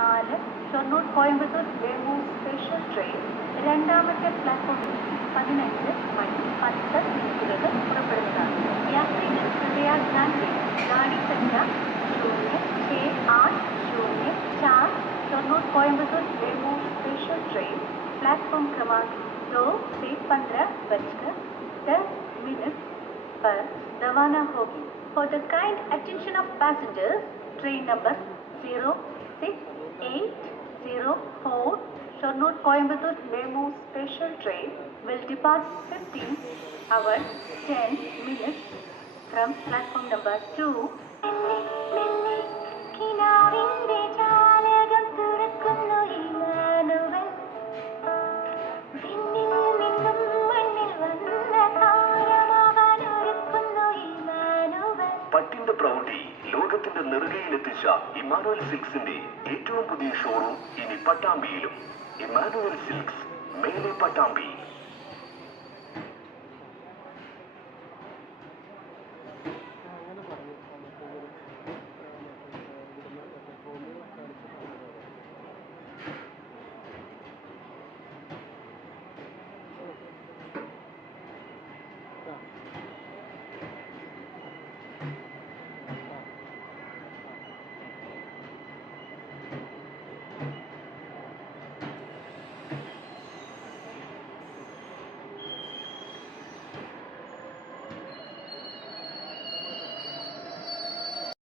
4 Shoranur Coimbatore MEMU special train രണ്ടാമത്തെ പ്ലാറ്റ്ഫോമിൽ 15 മണി 10 മിനിറ്റുകൾക്ക് പുറപ്പെടുന്നതാണ്. യാത്രികൾ कृपया ध्यान दें, गाड़ी संख्या 0680 Shoranur Coimbatore MEMU special train platform क्रमांक 2 से 15 बजकर 10 मिनट पर रवाना होगी. For the kind attention of passengers, train number 06804 Shornur Coimbatore Memo Special Train will depart 15 hours 10 minutes from platform number 2. പട്ടിന്റെ പ്രൗഢി ലോകത്തിന്റെ നെറുകയിലെത്തിച്ച ഇമ്മാനുവൽ സിൽക്സിന്റെ ഏറ്റവും പുതിയ ഷോറൂം ഇനി പട്ടാമ്പിയിലും. ഇമ്മാനുവൽ സിൽക്സ്, മേലെ പട്ടാമ്പി.